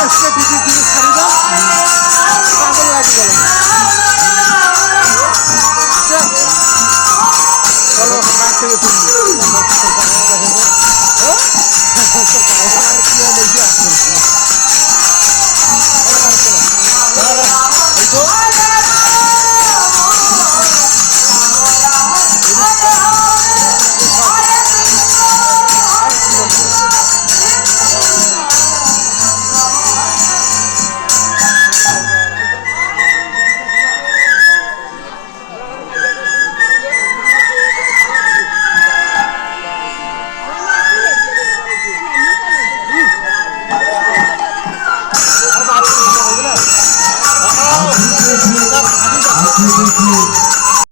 আজকে দিদি দিদি ছাড়িবা পাগল লাগি গেল আচ্ছা। চলো না খেলে